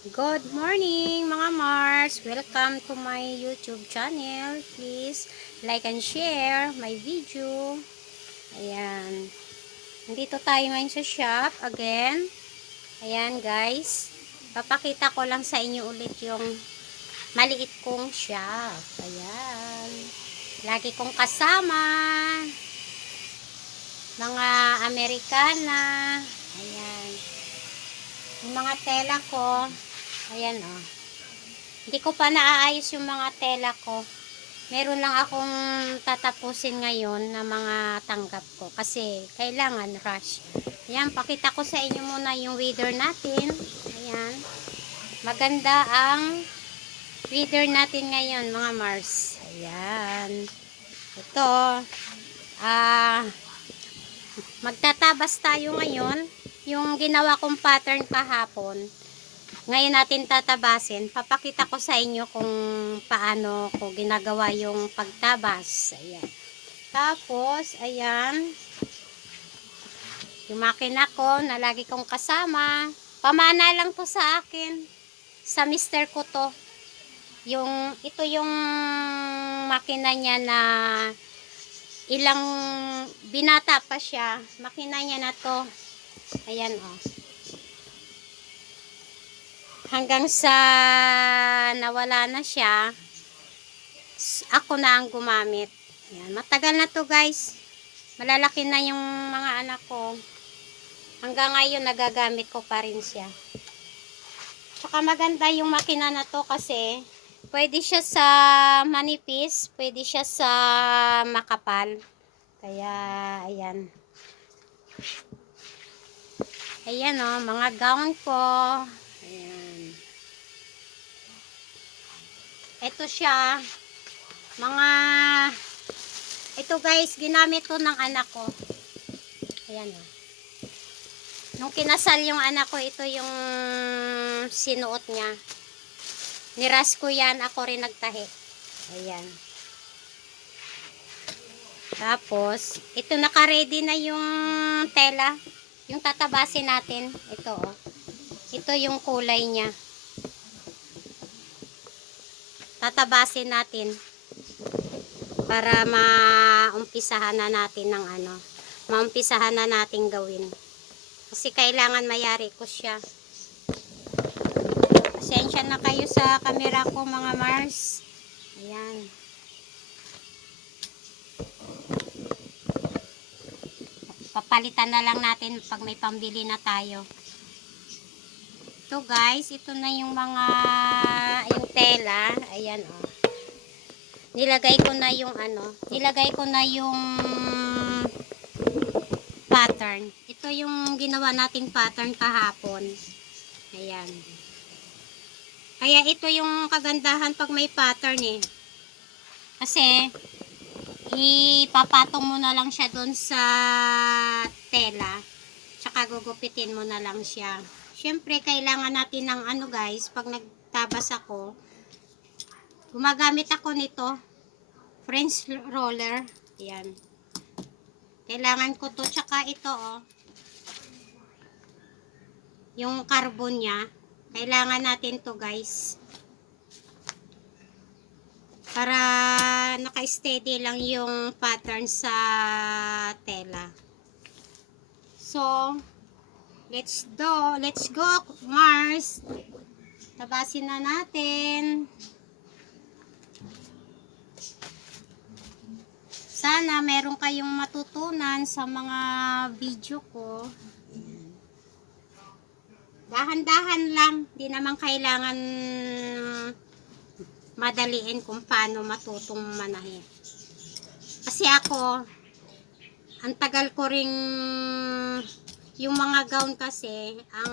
Good morning mga Mars! Welcome to my YouTube channel. Please like and share my video. Ayan. Nandito tayo ngayon sa shop again. Ayan guys. Papakita ko lang sa inyo ulit yung maliit kong shop. Ayan. Lagi kong kasama mga Amerikana. Ayan. Yung mga tela ko. Ayan oh. Hindi ko pa naaayos yung mga tela ko. Meron lang akong tatapusin ngayon na mga tanggap ko. Kasi kailangan rush. Ayan, pakita ko sa inyo muna yung weather natin. Ayan. Maganda ang weather natin ngayon mga Mars. Ayan. Ito. Magtatabas tayo ngayon. Yung ginawa kong pattern kahapon. Ngayon natin tatabasin. Papakita ko sa inyo kung paano ko ginagawa yung pagtabas. Ayan. Tapos, ayan. Yung makina ko na lagi kong kasama. Pamana lang to sa akin. Sa mister ko to. Ito yung makina niya na ilang binata pa siya. Makina niya na to. Ayan o. Hanggang sa nawala na siya, ako na ang gumamit. Ayan. Matagal na to guys. Malalaki na yung mga anak ko. Hanggang ngayon nagagamit ko pa rin siya. Tsaka maganda yung makina na to kasi pwede siya sa manipis, pwede siya sa makapal. Kaya ayan. Ayan o, mga gown ko. Ayan. Ito siya. Ito guys, ginamit to ng anak ko. Ayan o. Nung kinasal yung anak ko, ito yung sinuot niya. Niras ko yan, ako rin nagtahi. Ayan. Tapos, ito naka-ready na yung tela. Yung tatabasin natin. Ito o. Ito yung kulay niya. Tatabasin natin. Para maumpisahan na natin ng ano. Maumpisahan na natin gawin. Kasi kailangan mayari ko siya. Pasensya na kayo sa camera ko mga Mars. Ayan. Papalitan na lang natin pag may pambili na tayo. Ito guys, ito na yung mga yung tela. Ayan o. Nilagay ko na yung ano. Nilagay ko na yung pattern. Ito yung ginawa nating pattern kahapon. Ayan. Kaya ito yung kagandahan pag may pattern eh. Kasi ipapatong mo na lang siya doon sa tela. Tsaka gugupitin mo na lang siya. Siyempre kailangan natin ng ano guys, pag nagtabas ako, gumagamit ako nito. French roller. Ayan. Kailangan ko to. Tsaka ito oh. Yung carbon niya. Kailangan natin to guys. Para naka-steady lang yung pattern sa tela. So, let's go Mars. Tabasin na natin. Sana meron kayong matutunan sa mga video ko. Dahan-dahan lang. Di naman kailangan madaliin kung paano matutong manahi. Kasi ako, ang tagal ko ring yung mga gown kasi, ang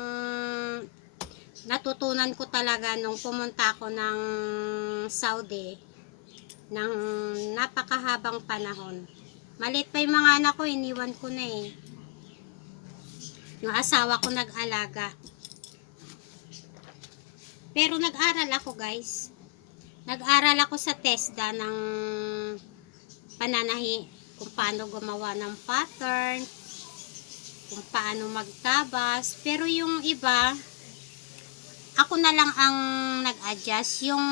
natutunan ko talaga nung pumunta ako ng Saudi ng napakahabang panahon. Maliit pa yung mga anak ko, iniwan ko na eh. Yung asawa ko nag-alaga. Pero nag-aral ako guys. Nag-aral ako sa TESDA ng pananahi. Kung paano gumawa ng pattern. Kung paano magtabas. Pero yung iba, ako na lang ang nag-adjust. Yung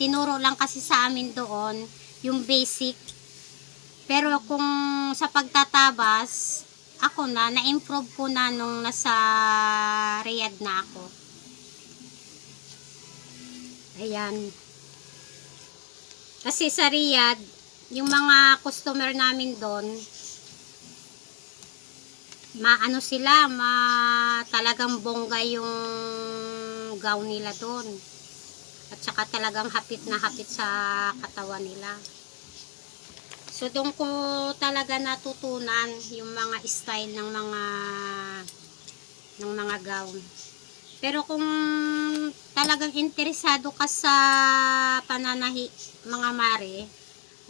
tinuro lang kasi sa amin doon, yung basic. Pero kung sa pagtatabas, ako na-improve ko na nung nasa Riyadh na ako. Ayan. Kasi sa Riyadh, yung mga customer namin doon, maano sila, talagang bongga yung gown nila doon. At saka talagang hapit na hapit sa katawan nila. So doon ko talaga natutunan yung mga style ng mga gown. Pero kung talagang interesado ka sa pananahi, mga mare,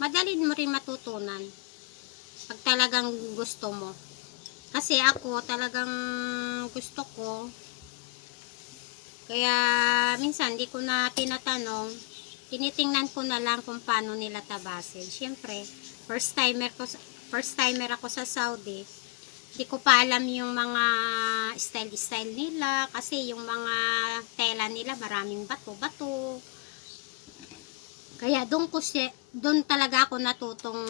madali mo rin matutunan pag talagang gusto mo. Kasi ako talagang gusto ko, kaya minsan di ko na tinatanong, tinitingnan ko na lang kung paano nila tabasin. Siyempre, first timer ako sa Saudi. Di ko pa alam yung mga style nila kasi yung mga tela nila maraming bato-bato. Kaya doon talaga ako natutong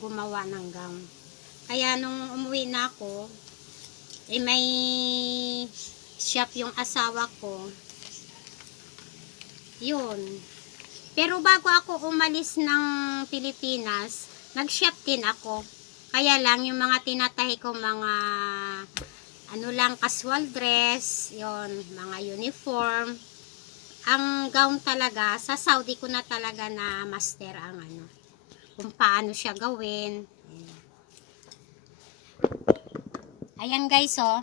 gumawa ng gown. Kaya nung umuwi na ako, may shop yung asawa ko. Yun. Pero bago ako umalis ng Pilipinas, nag-shop din ako. Kaya lang yung mga tinatahi ko mga ano lang, casual dress, yon, mga uniform. Ang gown talaga, sa Saudi ko na talaga na master ang ano, kung paano siya gawin. Ayan guys, oh.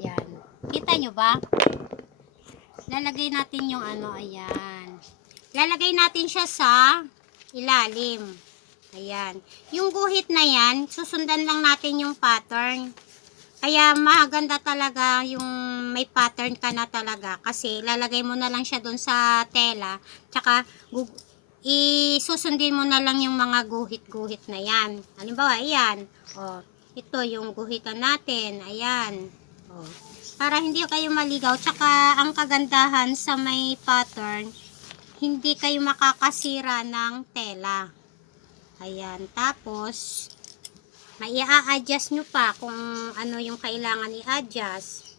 Yan. Kita nyo ba? Lalagay natin yung ano, ayan. Lalagay natin siya sa ilalim. Ayan. Yung guhit na yan, susundan lang natin yung pattern. Kaya maganda talaga yung may pattern ka na talaga. Kasi lalagay mo na lang siya dun sa tela. Tsaka isusundin mo na lang yung mga guhit-guhit na yan. Halimbawa, ayan. O, ito yung guhitan natin. Ayan. O, para hindi kayo maligaw. Tsaka ang kagandahan sa may pattern, hindi kayo makakasira ng tela. Ayan, tapos may i-adjust nyo pa kung ano yung kailangan i-adjust.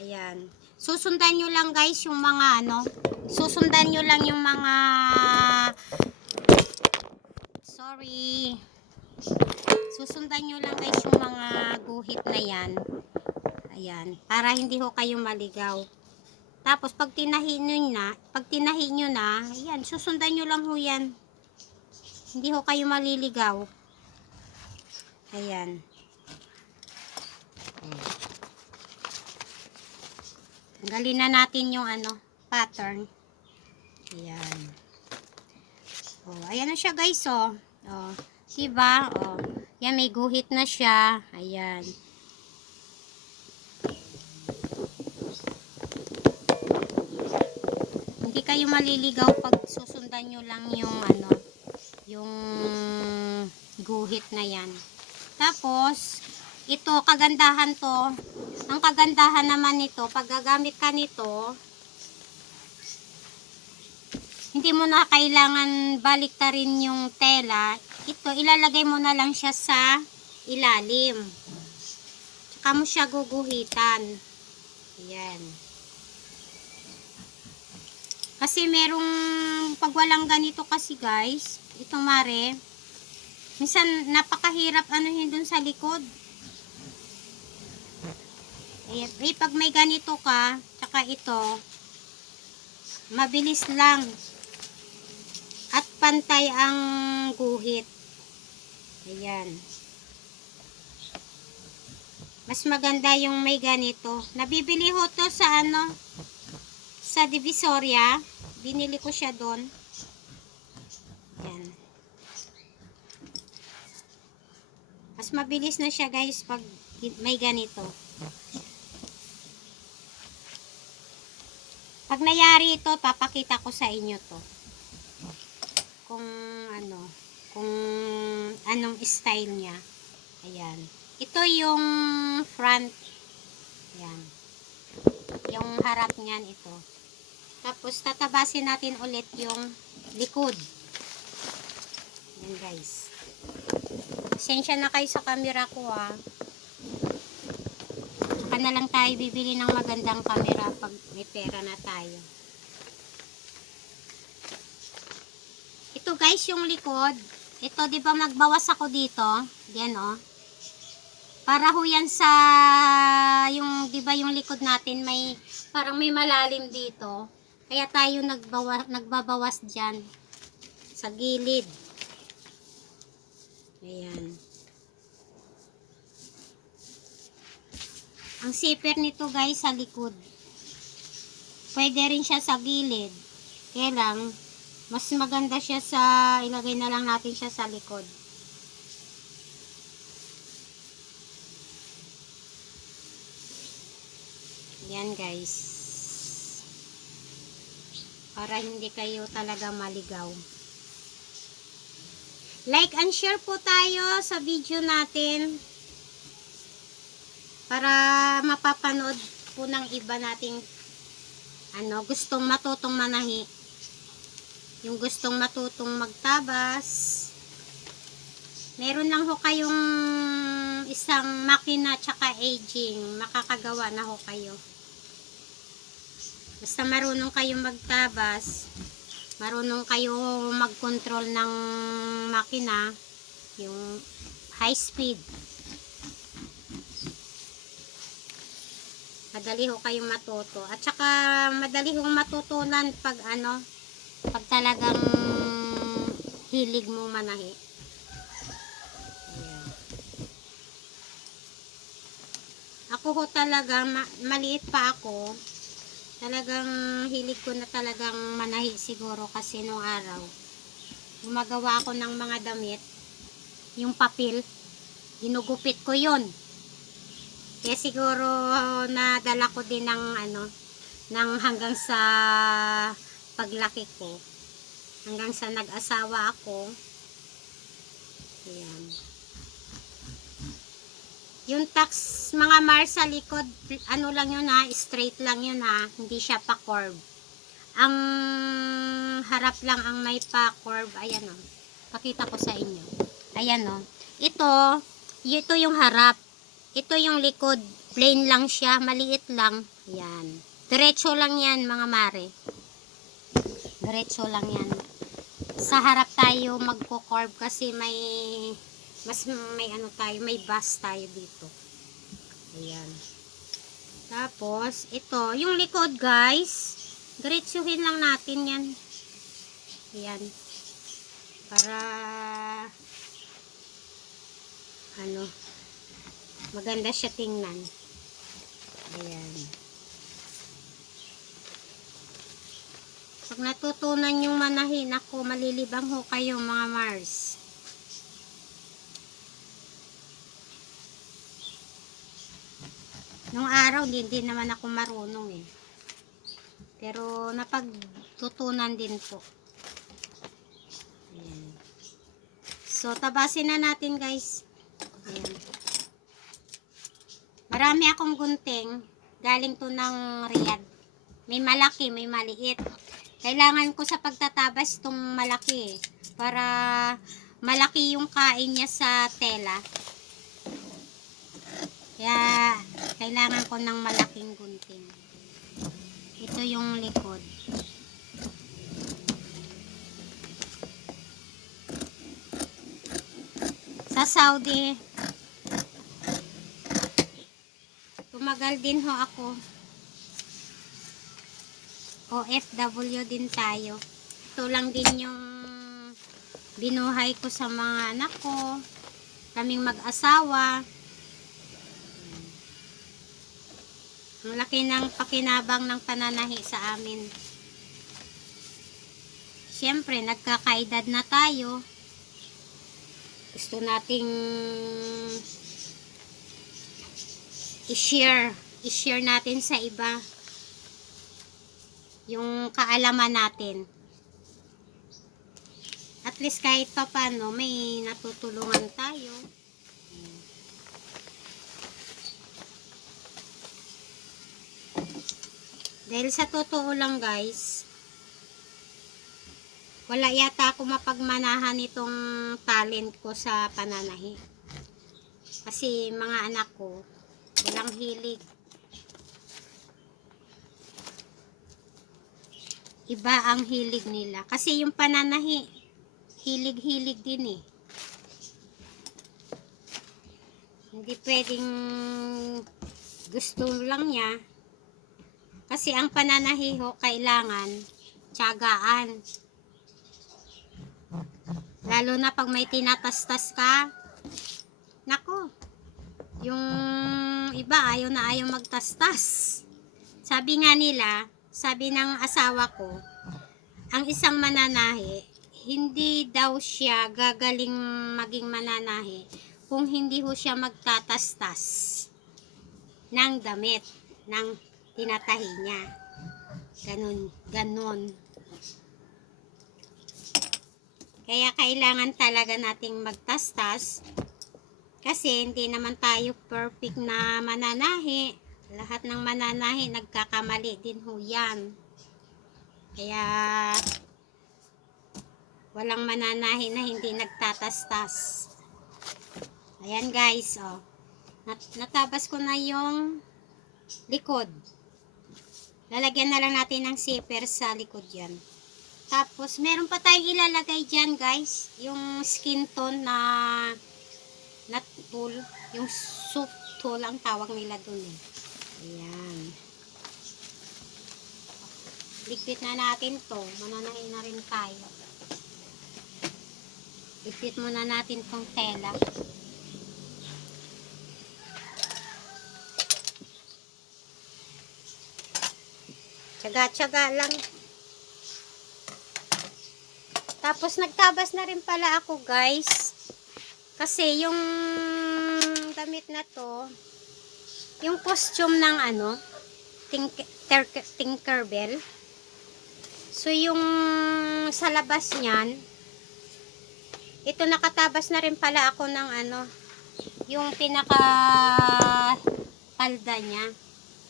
Ayan. Susundan nyo lang guys yung mga ano, susundan nyo lang yung mga susundan nyo lang guys yung mga guhit na yan. Ayan, para hindi ho kayo maligaw. Tapos pag tinahi nyo na, ayan, susundan nyo lang ho yan. Hindi ho kayo maliligaw. Ayan. Tanggalin na natin yung ano, pattern. Ayan. Oh, ayan na siya guys, oh. Oh, diba? Oh, yan, may guhit na siya. Ayan. Hindi kayo maliligaw pag susundan nyo lang yung ano, yung guhit na yan. Tapos, ito, kagandahan to. Ang kagandahan naman nito, pag gagamit ka nito, hindi mo na kailangan baliktarin yung tela. Ito, ilalagay mo na lang siya sa ilalim. Tsaka mo siya guguhitan. Ayan. Kasi merong, pag walang ganito kasi guys, itong mare, minsan napakahirap anuhin dun sa likod. Ayan. Pag may ganito ka, tsaka ito, mabilis lang. At pantay ang guhit. Ayan. Mas maganda yung may ganito. Nabibili ho to sa ano, sa Divisoria. Binili ko siya doon. Ayan. Mas mabilis na siya guys pag may ganito. Pag nangyari ito, papakita ko sa inyo to. Kung ano, kung anong style niya. Ayan. Ito yung front. Ayan. Yung harap niyan ito. Tapos tatabasin natin ulit yung likod. Yan guys. Pasensya na kayo sa camera ko Saka na lang tayo bibili ng magandang camera pag may pera na tayo. Ito guys yung likod. Ito, di ba nagbawas ako dito? Yan Para ho yan sa yung, di ba yung likod natin may parang may malalim dito. Kaya tayo nagbabawas diyan sa gilid. Ayan. Ang zipper nito guys sa likod. Pwede rin siya sa gilid. Kaya lang mas maganda siya sa ilagay na lang natin siya sa likod. Yan guys. Para hindi kayo talaga maligaw. Like and share po tayo sa video natin. Para mapapanood po ng iba nating gustong matutong manahi. Yung gustong matutong magtabas. Meron lang ho kayong isang makina tsaka aging. Makakagawa na ho kayo. Basta marunong kayong magtabas. Marunong kayo mag-control ng makina. Yung high speed. Madali ho kayong matuto. At saka madali hong matutunan pag pag talagang hilig mo manahi. Ayan. Ako ho talaga, maliit pa ako, talagang hilig ko na talagang manahi siguro kasi nung araw. Gumagawa ako ng mga damit, yung papel, ginugupit ko yon. Kaya siguro nadala ko din ng ng hanggang sa paglaki ko. Hanggang sa nag-asawa ako. Ayan. Yung tax mga Mars sa likod, lang yun straight lang yun hindi siya pa-curve. Ang harap lang ang may pa-curve. Ayan Pakita ko sa inyo. Ayan Ito yung harap. Ito yung likod, plain lang siya, maliit lang. Yan. Diretso lang yan, mga mare. Diretso lang yan. Sa harap tayo magko-curve kasi may may bus tayo dito. Ayan. Tapos, ito, yung likod, guys, diretsuhin lang natin yan. Ayan. Para maganda siya tingnan. Ayan. Pag natutunan yung manahin ako, malilibang ho kayo mga Mars. Nung araw, hindi naman ako marunong Pero napagtutunan din po. Ayan. So, tabasin na natin guys. Ayan. Marami akong gunting. Galing to ng Riyadh. May malaki, may maliit. Kailangan ko sa pagtatabas itong malaki. Para malaki yung kain niya sa tela. Kaya, kailangan ko ng malaking gunting. Ito yung likod. Sa Saudi, tumagal din ho ako. OFW din tayo. Ito lang din yung binuhay ko sa mga anak ko. Kaming mag-asawa. Ang laki ng pakinabang ng pananahi sa amin. Siyempre, nagkakaedad na tayo. Gusto nating i-share natin sa iba yung kaalaman natin. At least kahit pa paano may natutulungan tayo. Dahil sa totoo lang guys, wala yata ako mapagmanahan itong talent ko sa pananahi. Kasi mga anak ko, walang hilig. Iba ang hilig nila. Kasi yung pananahi, hilig-hilig din eh. Hindi pwedeng gusto lang niya. Kasi ang pananahi ho, kailangan tiyagaan. Lalo na pag may tinatastas ka, nako, yung iba ayaw na ayaw magtastas. Sabi nga nila, sabi ng asawa ko, ang isang mananahi, hindi daw siya gagaling maging mananahi kung hindi ho siya magtatastas ng damit ng tinatahi niya. Ganun, ganon. Kaya kailangan talaga nating magtastas kasi hindi naman tayo perfect na mananahi. Lahat ng mananahi nagkakamali din ho yan. Kaya walang mananahi na hindi nagtatastas. Ayan guys, oh. Natabas ko na yung likod. Lalagyan na lang natin ng zipper sa likod yan. Tapos, meron pa tayong ilalagay dyan guys. Yung skin tone na nut tool. Yung soup tool ang tawag nila dun eh. Ayan. Ligpit na natin to. Mananahin na rin tayo. Ligpit muna natin tong tela. Tsaga-tsaga lang. Tapos nagtabas na rin pala ako guys. Kasi yung damit na to, yung costume ng ano, Tinkerbell. So yung sa labas niyan, ito nakatabas na rin pala ako ng ano, yung pinaka palda niya.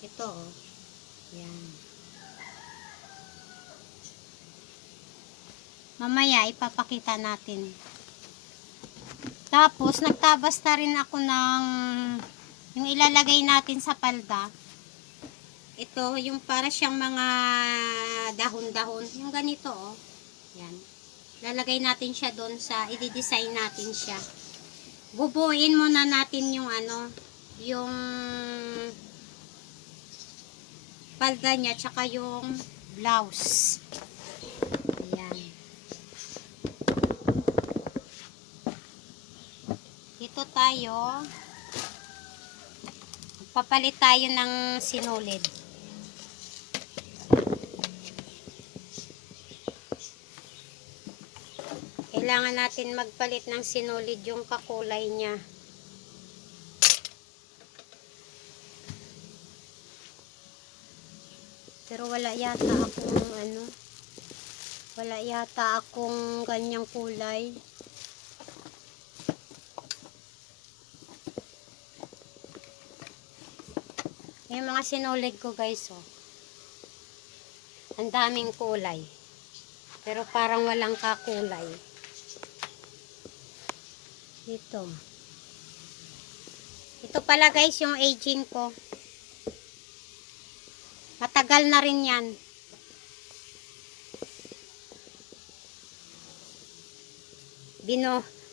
Ito oh. Yan. Mamaya ipapakita natin. Tapos nagtabas na rin ako ng yung ilalagay natin sa palda. Ito yung para siyang mga dahon-dahon, yung ganito oh. Yan. Lalagay natin siya doon sa i-design natin siya. Bubuin muna natin yung ano, yung palda niya tsaka yung blouse. Dito tayo, papalit tayo ng sinulid. Kailangan natin magpalit ng sinulid yung kakulay niya. Pero wala yata akong ano, wala yata akong ganyang kulay. Yung mga sinulid ko guys oh. Ang daming kulay. Pero parang walang kakulay. Dito. Ito pala guys yung aging ko. Matagal na rin yan.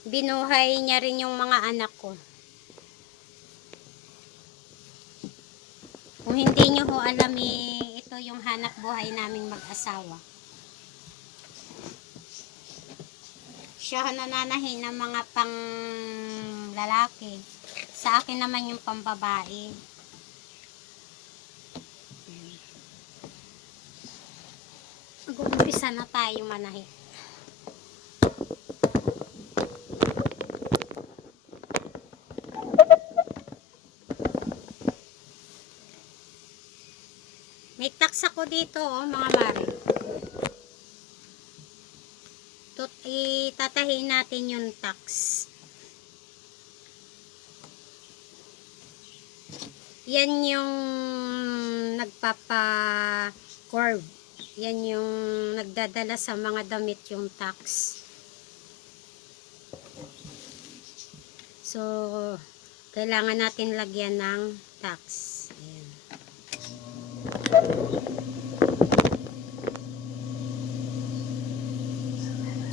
Binuhay niya rin yung mga anak ko. Kung hindi nyo ho alam eh, ito yung hanap buhay naming mag-asawa. Siya nananahin ng mga pang lalaki. Sa akin naman yung pambabae. Mag-uumpisa na tayo manahi. May tax ako dito oh, mga mare. Itatahin natin yung tax. yan yung nagpapa-curve. Yan yung nagdadala sa mga damit yung tax. So, kailangan natin lagyan ng tax. Ayan.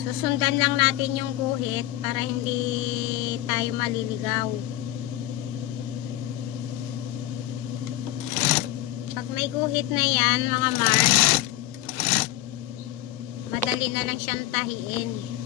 Susundan lang natin yung guhit para hindi tayo maliligaw. Pag may guhit na yan, mga Mars, madali na lang siyang tahiin.